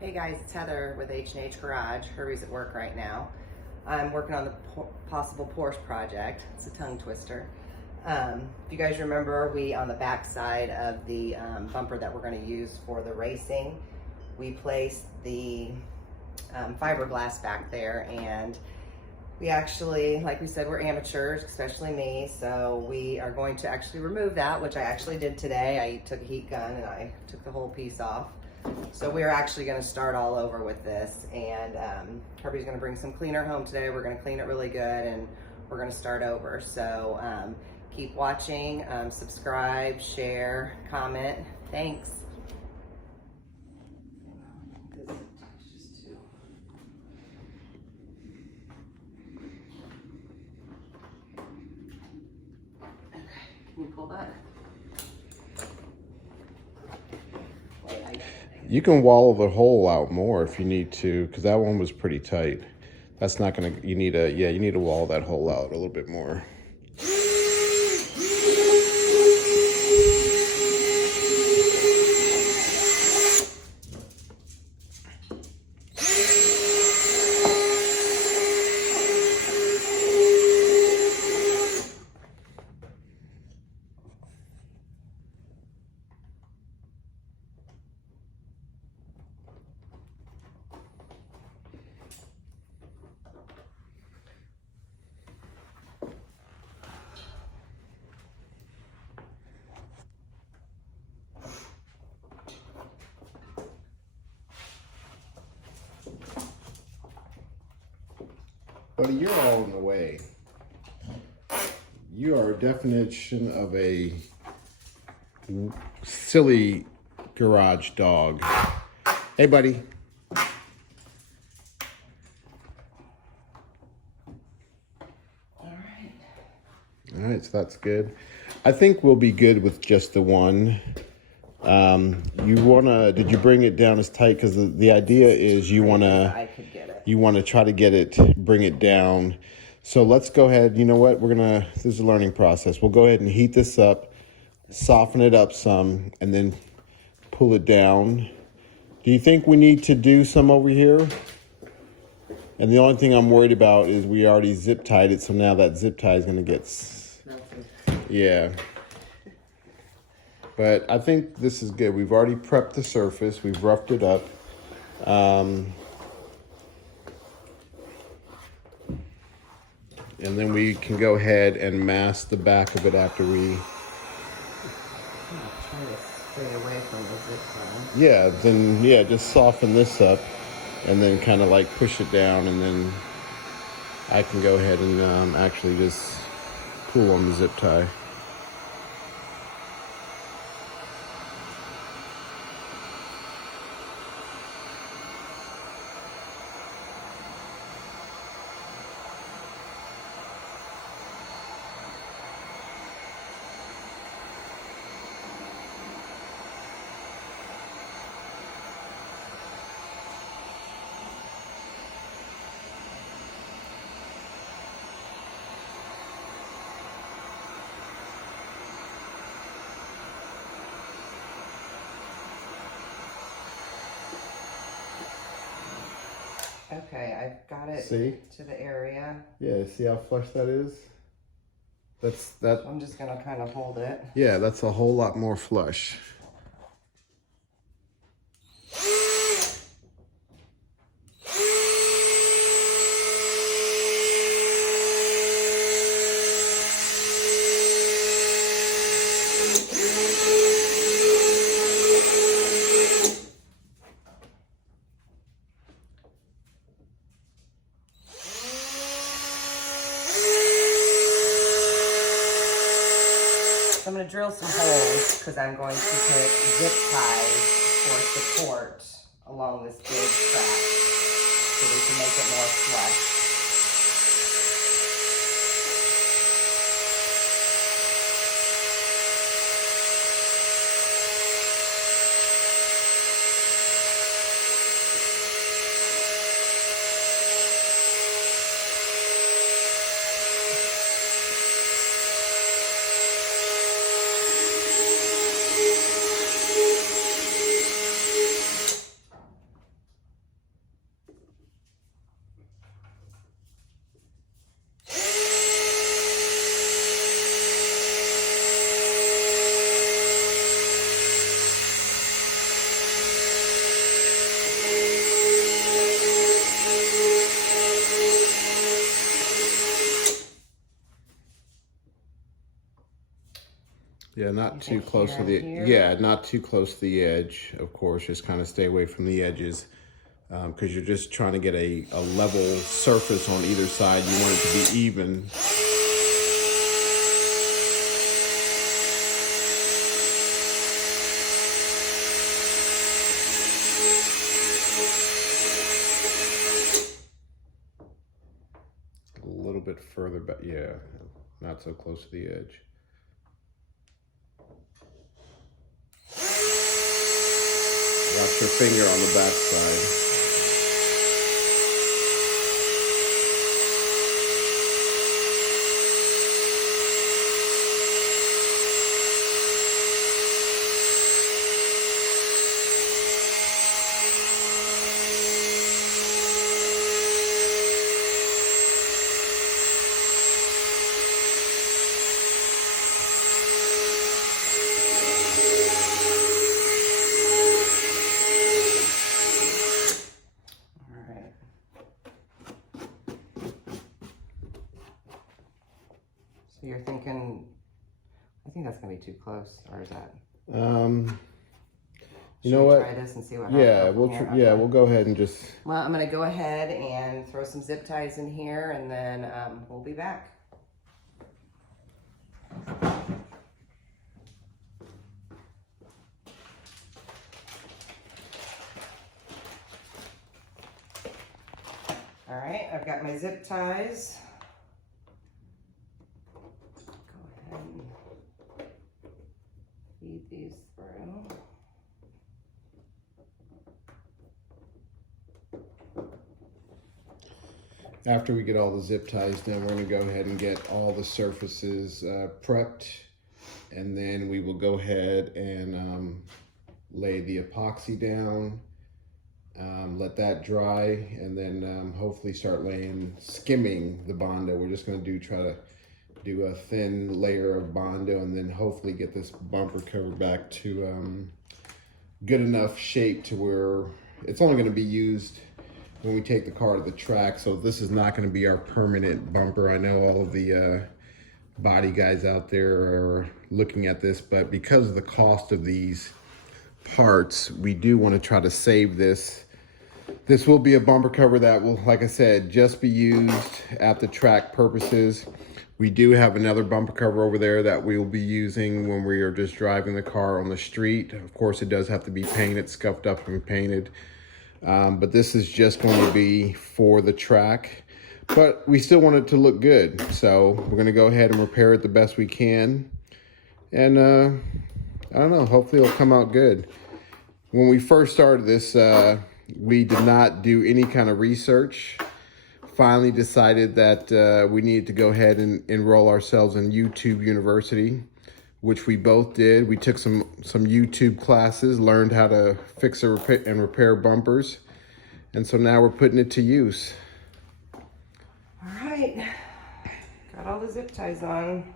Hey guys, it's Heather with H&H Garage. Herbie's at work right now. I'm working on the possible Porsche project. It's a tongue twister. If you guys remember, we on the back side of the bumper that we're going to use for the racing, we placed the fiberglass back there, and we actually, like we said, we're amateurs, especially me, so we are going to actually remove that, which I actually did today. I took a heat gun and I took the whole piece off. So we're actually going to start all over with this, and Herbie's going to bring some cleaner home today. We're going to clean it really good, and we're going to start over. So keep watching, subscribe, share, comment. Thanks. Okay, can you pull that? You can wallow the hole out more if you need to, because that one was pretty tight. That's not gonna, you need to wallow that hole out a little bit more. Buddy, you're all in the way. You are a definition of a silly garage dog. Hey, buddy. All right. All right, so that's good. I think we'll be good with just the one. Did you bring it down as tight? Because the idea is you want to try to get it, bring it down. So let's go ahead. You know what? This is a learning process. We'll go ahead and heat this up, soften it up some, and then pull it down. Do you think we need to do some over here? And the only thing I'm worried about is we already zip tied it. So now that zip tie is going to get, yeah. But I think this is good. We've already prepped the surface. We've roughed it up. And then we can go ahead and mask the back of it after we... Try to stay away from the zip tie. Yeah, then, just soften this up and then kind of like push it down, and then I can go ahead and actually just pull on the zip tie. Okay, I've got it to the area. Yeah, see how flush that is? That. I'm just gonna kind of hold it. Yeah, that's a whole lot more flush. I'm going to drill some holes because I'm going to put zip ties for support along this big track so we can make it more flush. Yeah, not You too think close to here the, and here? yeah, not too close to the edge. Of course, just kind of stay away from the edges because you're just trying to get a level surface on either side. You want it to be even. A little bit further back, yeah, not so close to the edge. Watch your finger on the back side. So you're thinking, I think that's gonna be too close, or is that? You know what? Try this and see what Yeah, happens. we'll go ahead and just. Well, I'm gonna go ahead and throw some zip ties in here, and then we'll be back. All right, I've got my zip ties. Go ahead and feed these through. After we get all the zip ties done, we're going to go ahead and get all the surfaces prepped, and then we will go ahead and lay the epoxy down, let that dry, and then hopefully start skimming the Bondo. We're just going to try to do a thin layer of Bondo, and then hopefully get this bumper cover back to good enough shape to where it's only going to be used when we take the car to the track. So this is not going to be our permanent bumper. I know all of the body guys out there are looking at this, but because of the cost of these parts, we do want to try to save this. This will be a bumper cover that will, like I said, just be used at the track purposes. We do have another bumper cover over there that we will be using when we are just driving the car on the street. Of course, it does have to be painted, scuffed up and painted. But this is just going to be for the track, but we still want it to look good. So we're going to go ahead and repair it the best we can. And I don't know, hopefully it'll come out good. When we first started this, we did not do any kind of research. Finally decided that we needed to go ahead and enroll ourselves in YouTube University, which we both did. We took some YouTube classes, learned how to fix and repair bumpers. And so now we're putting it to use. All right, got all the zip ties on.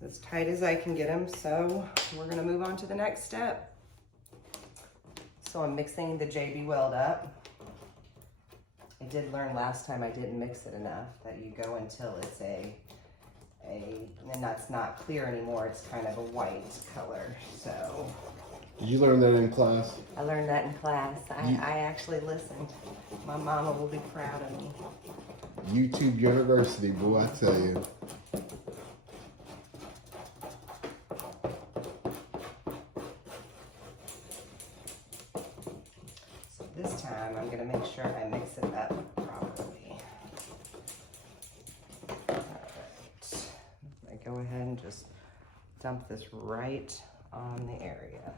It's as tight as I can get them, so we're gonna move on to the next step. So I'm mixing the JB Weld up. I did learn last time I didn't mix it enough, that you go until it's and that's not clear anymore, it's kind of a white color. So did you learn that in class? I learned that in class. I actually listened. My mama will be proud of me. YouTube University, boy, I tell you. So this time I'm gonna make sure I mix it up properly. All right. I go ahead and just dump this right on the area.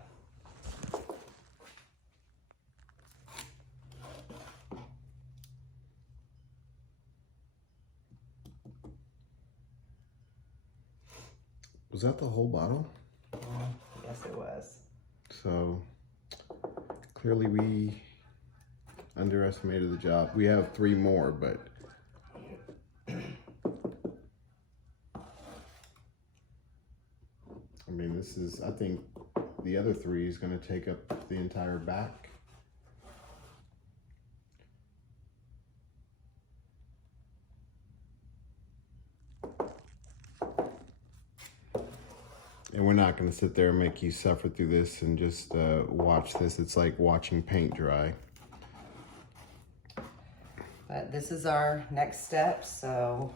Was that the whole bottle? Yes, it was. So clearly we underestimated the job. We have 3 more, but I mean, this is, I think the other 3 is going to take up the entire back. And we're not going to sit there and make you suffer through this and just watch this. It's like watching paint dry. But this is our next step. So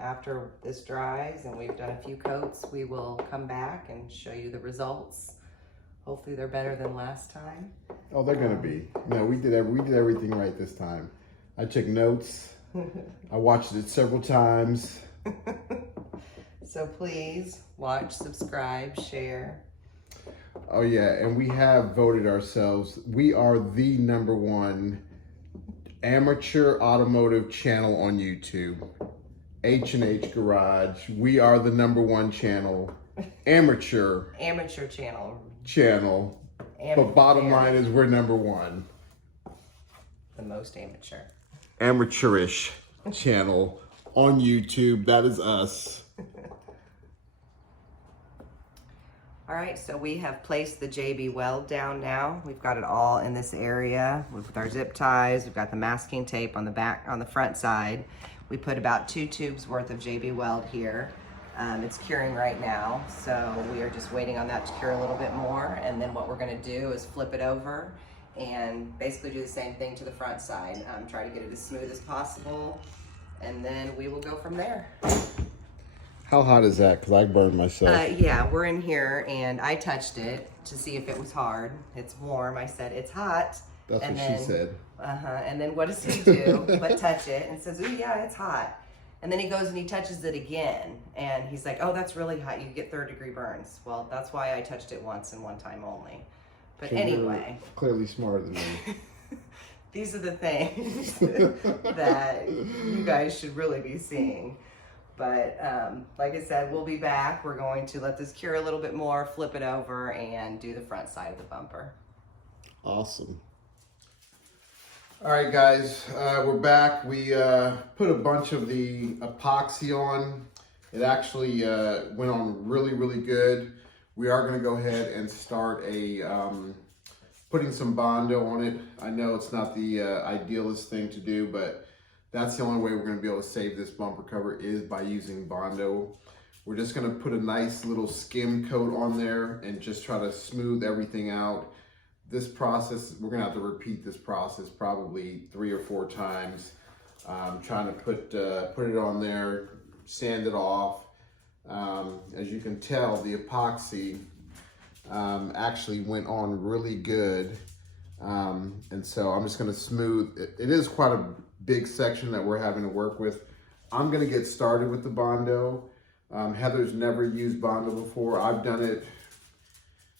after this dries and we've done a few coats, we will come back and show you the results. Hopefully they're better than last time. Oh, they're going to be. No, we did everything right this time. I took notes. I watched it several times. So please watch, subscribe, share. Oh yeah, and we have voted ourselves. We are the #1 amateur automotive channel on YouTube. H&H Garage. We are the #1 channel. Amateur channel. But bottom line is we're #1. The most amateur. Amateurish channel on YouTube. That is us. All right, so we have placed the JB Weld down now. We've got it all in this area with our zip ties. We've got the masking tape on the back, on the front side. We put about 2 tubes worth of JB Weld here. It's curing right now, so we are just waiting on that to cure a little bit more. And then what we're gonna do is flip it over and basically do the same thing to the front side. Try to get it as smooth as possible, and then we will go from there. How hot is that? Because I burned myself. Yeah, we're in here, and I touched it to see if it was hard. It's warm. I said, it's hot. That's what she said. And then what does he do but touch it and says, ooh, yeah, it's hot. And then he goes and he touches it again, and he's like, oh, that's really hot. You get 3rd-degree burns. Well, that's why I touched it once and one time only. But so anyway. Clearly smarter than me. These are the things that you guys should really be seeing. But like I said, we'll be back. We're going to let this cure a little bit more, flip it over, and do the front side of the bumper. Awesome. All right, guys, we're back. We put a bunch of the epoxy on. It actually went on really, really good. We are going to go ahead and start putting some Bondo on it. I know it's not the idealist thing to do, but that's the only way we're going to be able to save this bumper cover is by using Bondo. We're just going to put a nice little skim coat on there and just try to smooth everything out. This process, we're going to have to repeat this process probably 3 or 4 times. Trying to put it on there, sand it off. As you can tell, the epoxy actually went on really good. And so I'm just going to smooth. It is quite a big section that we're having to work with. I'm going to get started with the Bondo. Heather's never used Bondo before. I've done it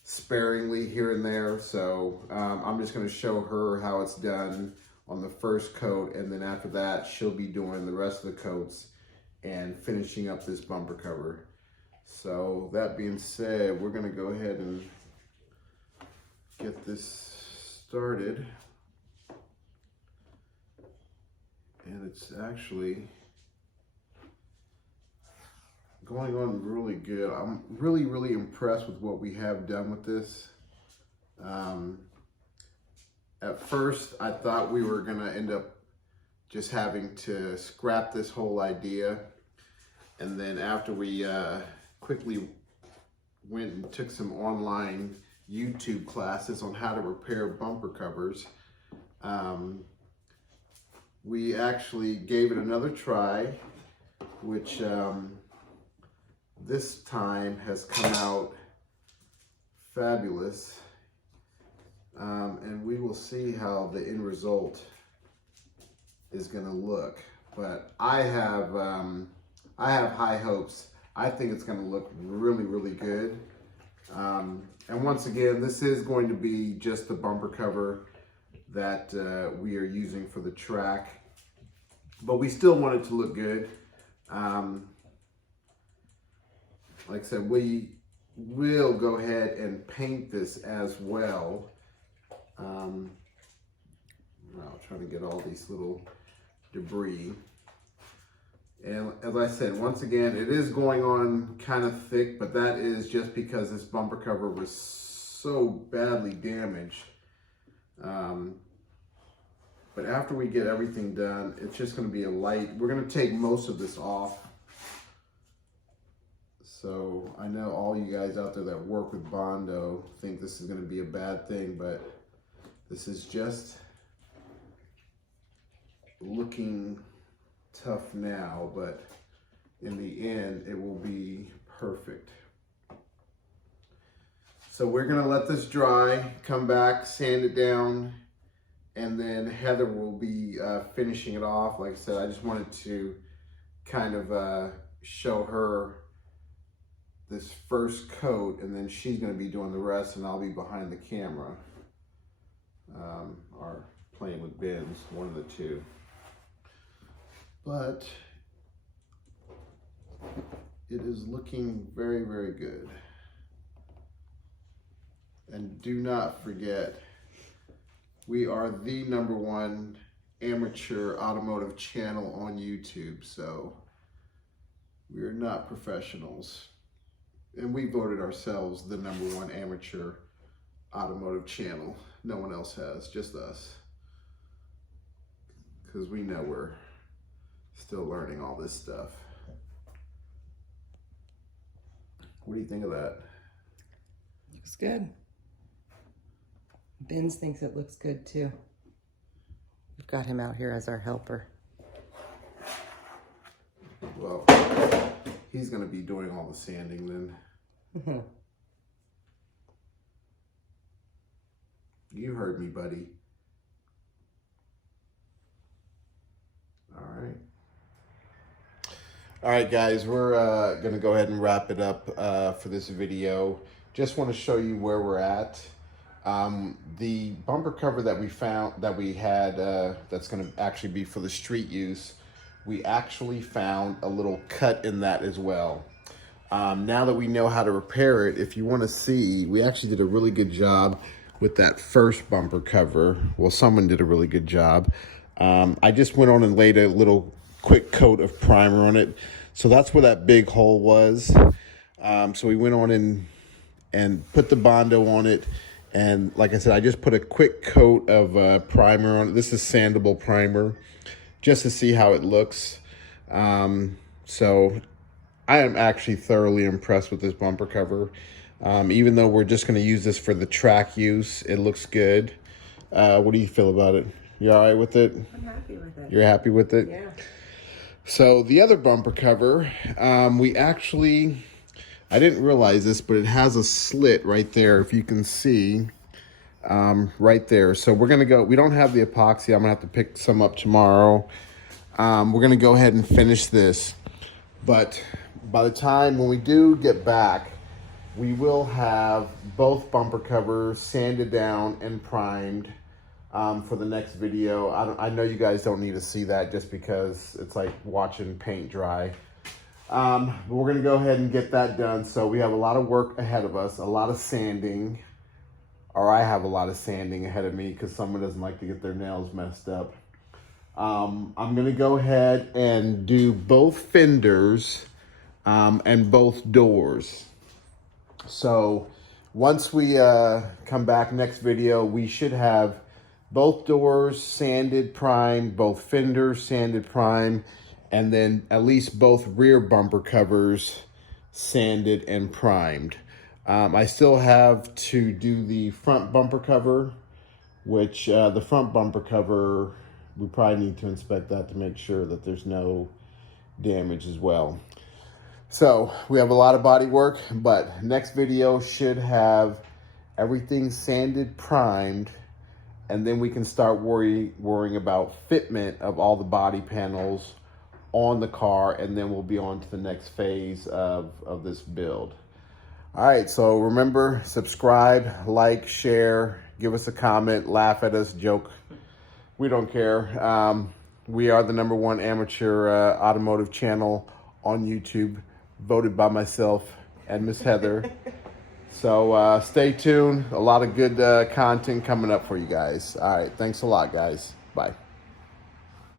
sparingly here and there. So I'm just going to show her how it's done on the first coat. And then after that, she'll be doing the rest of the coats and finishing up this bumper cover. So that being said, we're going to go ahead and get this started. And it's actually going on really good. I'm really, really impressed with what we have done with this. At first, I thought we were gonna end up just having to scrap this whole idea. And then after we quickly went and took some online YouTube classes on how to repair bumper covers, we actually gave it another try, which this time has come out fabulous. And we will see how the end result is gonna look. But I have high hopes. I think it's gonna look really, really good. And once again, this is going to be just the bumper cover that we are using for the track, but we still want it to look good. Like I said, we will go ahead and paint this as well. I'll try to get all these little debris. And as I said, once again, it is going on kind of thick, but that is just because this bumper cover was so badly damaged. But after we get everything done, it's just going to be a light. We're going to take most of this off. So I know all you guys out there that work with Bondo think this is going to be a bad thing, but this is just looking tough now, but in the end it will be perfect. So we're going to let this dry, come back, sand it down, and then Heather will be finishing it off. Like I said, I just wanted to kind of show her this first coat, and then she's going to be doing the rest, and I'll be behind the camera or playing with bins, one of the two. But it is looking very, very good. And do not forget, we are the #1 amateur automotive channel on YouTube, so we're not professionals. And we voted ourselves the #1 amateur automotive channel. No one else has, just us. Because we know we're still learning all this stuff. What do you think of that? Looks good. Benz thinks it looks good too. We've got him out here as our helper. Well, he's going to be doing all the sanding then. You heard me, buddy. All right, guys, we're going to go ahead and wrap it up for this video. Just want to show you where we're at. The bumper cover that we found, that we had, that's going to actually be for the street use, we actually found a little cut in that as well. Now that we know how to repair it, if you want to see, we actually did a really good job with that first bumper cover. Well, someone did a really good job. I just went on and laid a little quick coat of primer on it. So that's where that big hole was. So we went on and put the Bondo on it. And like I said, I just put a quick coat of primer on it. This is sandable primer, just to see how it looks. So I am actually thoroughly impressed with this bumper cover. Even though we're just going to use this for the track use, it looks good. What do you feel about it? You all right with it? I'm happy with it. You're happy with it? Yeah. So the other bumper cover, we actually, I didn't realize this, but it has a slit right there, if you can see, right there. So we're going to go, we don't have the epoxy. I'm going to have to pick some up tomorrow. We're going to go ahead and finish this. But by the time when we do get back, we will have both bumper covers sanded down and primed for the next video. I know you guys don't need to see that just because it's like watching paint dry. But we're going to go ahead and get that done. So we have a lot of work ahead of us, a lot of sanding, or I have a lot of sanding ahead of me because someone doesn't like to get their nails messed up. I'm going to go ahead and do both fenders and both doors. So once we come back next video, we should have both doors sanded, primed, both fenders sanded, primed, and then at least both rear bumper covers sanded and primed. I still have to do the front bumper cover, which the front bumper cover, we probably need to inspect that to make sure that there's no damage as well. So we have a lot of body work, but next video should have everything sanded, primed, and then we can start worrying about fitment of all the body panels on the car, and then we'll be on to the next phase of this build. All right, so remember, subscribe, like, share, give us a comment, laugh at us, joke. We don't care. We are the #1 amateur automotive channel on YouTube, voted by myself and Miss Heather. So stay tuned. A lot of good content coming up for you guys. All right. Thanks a lot, guys. Bye.